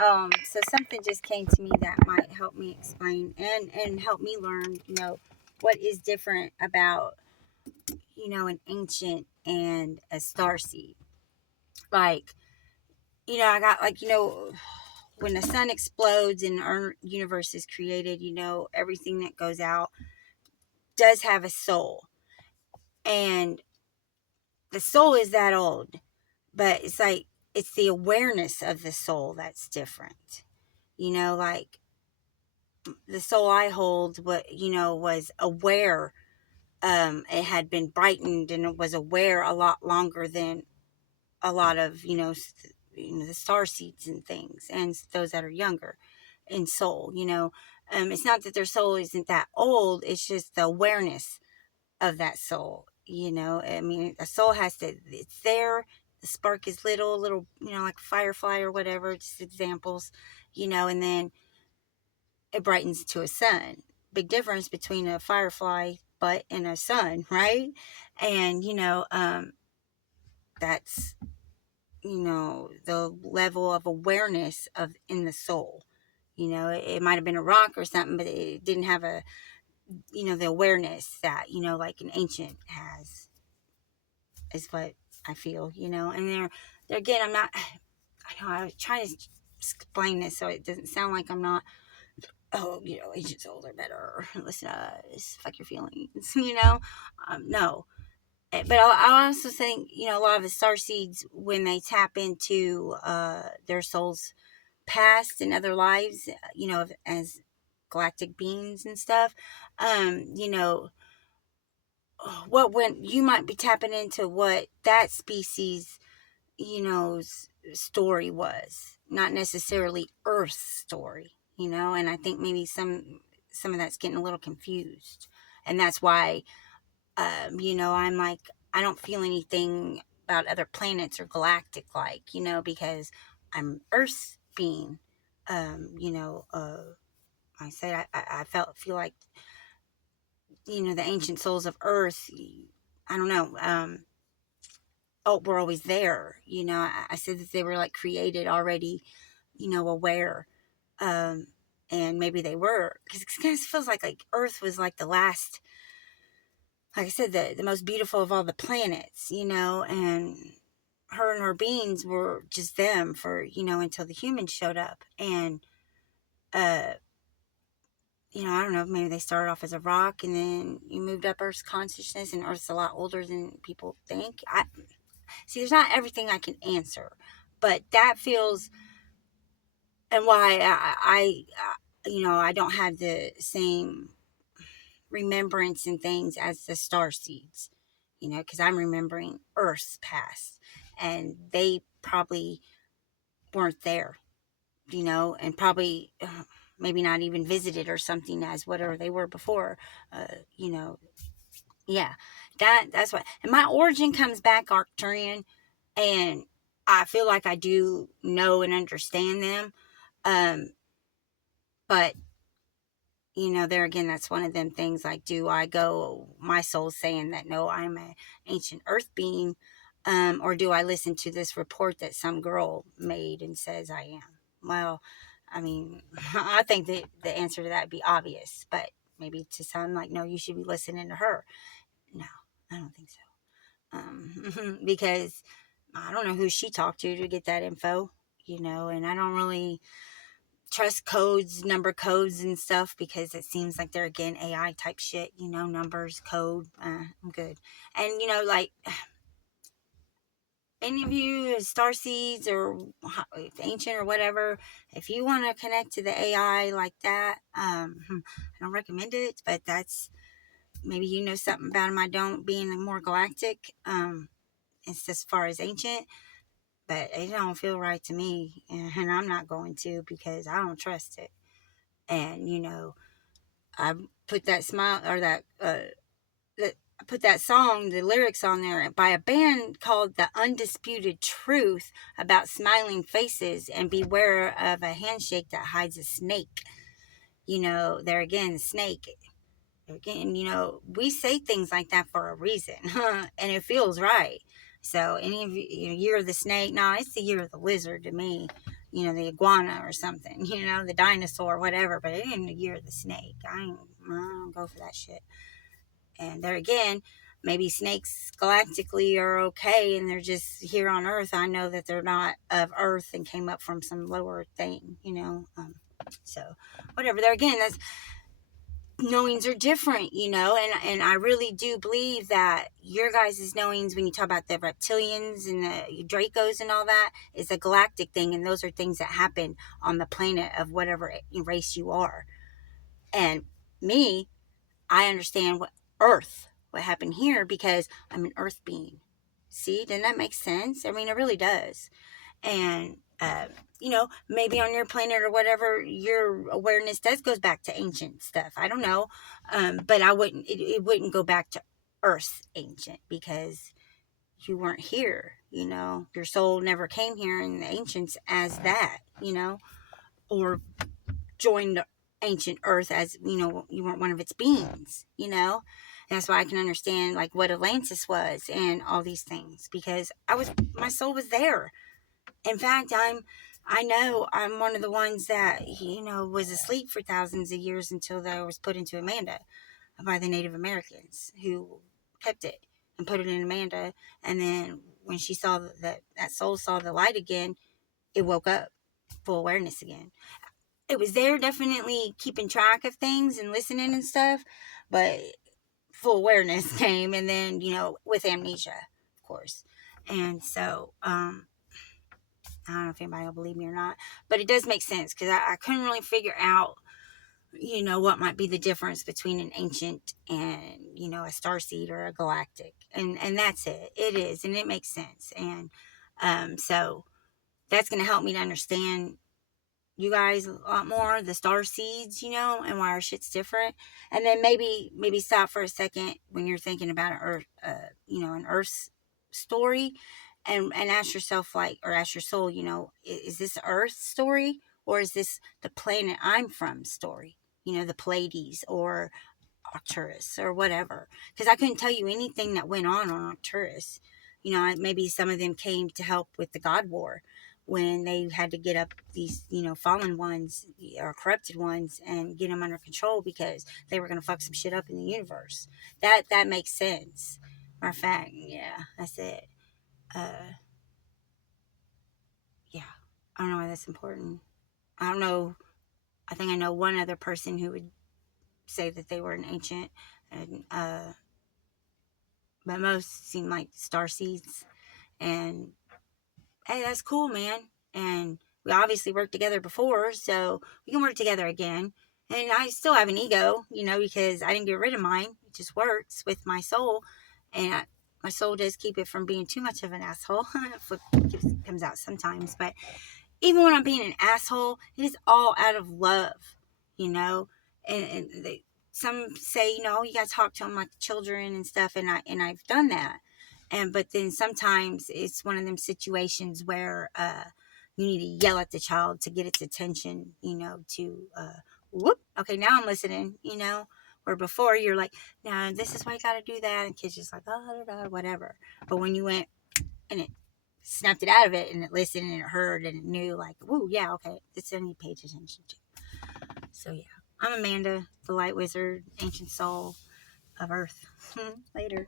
So something just came to me that might help me explain and help me learn, what is different about, an ancient and a starseed. Like, I got like, when the sun explodes and our universe is created, everything that goes out does have a soul. And the soul is that old, but it's like, it's the awareness of the soul that's different. Like the soul I hold, was aware. It had been brightened and it was aware a lot longer than a lot of, the star seeds and things, and those that are younger in soul. It's not that their soul isn't that old, it's just the awareness of that soul. I mean, a soul has to, it's there. The spark is little, like a firefly or whatever, just examples, and then it brightens to a sun. Big difference between a firefly butt and a sun, right? And, that's, the level of awareness of in the soul. It might have been a rock or something, but it didn't have the awareness that, like an ancient has, is what I feel, and there again, I'm not, I know I was trying to explain this so it doesn't sound like I'm not, oh, ancient souls are better, listen to us, fuck your feelings, no. But I also think, a lot of the star seeds, when they tap into their souls past and other lives, as galactic beings and stuff, you know, what when you might be tapping into what that species, story was, not necessarily Earth's story, and I think maybe some of that's getting a little confused, and that's why, I'm like, I don't feel anything about other planets or galactic, like, because I'm Earth being, I said I feel like, the ancient souls of Earth, I don't know, we're always there. I said that they were like created already, aware, um, and maybe they were, because it kind of feels like Earth was like the last, like I said, the most beautiful of all the planets, and her and her beings were just them for, until the humans showed up. And, I don't know, maybe they started off as a rock and then you moved up Earth's consciousness, and Earth's a lot older than people think. See, there's not everything I can answer, but that feels, and why I don't have the same remembrance and things as the star seeds, because I'm remembering Earth's past, and they probably weren't there, and probably maybe not even visited or something as whatever they were before, uh, you know, yeah, that's what. And my origin comes back Arcturian, and I feel like I do know and understand them, um, but there again, that's one of them things, like, do I go, my soul's saying that, no, I'm an ancient earth being, or do I listen to this report that some girl made and says I am? Well, I mean, I think that the answer to that would be obvious, but maybe to some, like, no, you should be listening to her. No, I don't think so. Because I don't know who she talked to get that info, and I don't really trust codes, number codes and stuff, because it seems like they're, again, AI type shit, numbers, code. I'm good. And, like, any of you star seeds or ancient or whatever, if you want to connect to the AI like that, I don't recommend it, but that's, maybe something about them I don't, being more galactic. It's as far as ancient, but it don't feel right to me, and I'm not going to, because I don't trust it. And I put that smile, or I put that song, the lyrics on there, by a band called The Undisputed Truth, about smiling faces and beware of a handshake that hides a snake. There again, snake. Again, we say things like that for a reason, and it feels right. So any of you, year of the snake, no, it's the year of the lizard to me. the iguana or something, the dinosaur, whatever. But it ain't the year of the snake. I don't go for that shit. And there again, maybe snakes galactically are okay and they're just here on Earth. I know that they're not of Earth and came up from some lower thing, so whatever. There again, that's knowings are different, and I really do believe that your guys' knowings, when you talk about the reptilians and the Dracos and all that, is a galactic thing, and those are things that happen on the planet of whatever race you are. And me, I understand what happened here, because I'm an earth being. See, doesn't that make sense? I mean, it really does. And maybe on your planet or whatever, your awareness goes back to ancient stuff. I don't know. But it wouldn't go back to Earth ancient, because you weren't here, your soul never came here in the ancients as that, or joined ancient Earth as, you weren't one of its beings, And that's why I can understand like what Atlantis was and all these things, because my soul was there. In fact, I know I'm one of the ones that, was asleep for thousands of years until I was put into Amanda by the Native Americans, who kept it and put it in Amanda. And then when she saw that soul saw the light again, it woke up, full awareness again. It was there, definitely keeping track of things and listening and stuff, but full awareness came. And then, with amnesia, of course. And so, I don't know if anybody will believe me or not, but it does make sense, because I couldn't really figure out, what might be the difference between an ancient and, a starseed or a galactic. And that's it. It is. And it makes sense. And so that's going to help me to understand you guys a lot more, the star seeds, and why our shit's different. And then maybe stop for a second when you're thinking about an Earth story, and ask yourself, or ask your soul, is this Earth story, or is this the planet I'm from story? The Pleiades or Arcturus or whatever. Because I couldn't tell you anything that went on Arcturus. Maybe some of them came to help with the God War, when they had to get up these, fallen ones or corrupted ones and get them under control, because they were going to fuck some shit up in the universe. That makes sense. Matter of fact, yeah, that's it. Yeah, I don't know why that's important. I don't know. I think I know one other person who would say that they were an ancient, and but most seem like star seeds. And hey, that's cool, man. And we obviously worked together before, so we can work together again. And I still have an ego, because I didn't get rid of mine. It just works with my soul. And my soul does keep it from being too much of an asshole. It comes out sometimes. But even when I'm being an asshole, it is all out of love, And some say, you got to talk to them like children and stuff. And I've done that. But then sometimes it's one of them situations where you need to yell at the child to get its attention, to whoop, okay, now I'm listening, where before you're like, no, this is why you got to do that, and kids just like, oh, whatever. But when you went and it snapped it out of it, and it listened and it heard and it knew, like, woo, yeah, okay, this I need to pay attention to. So yeah, I'm Amanda, the Light Wizard, ancient soul of Earth. Later.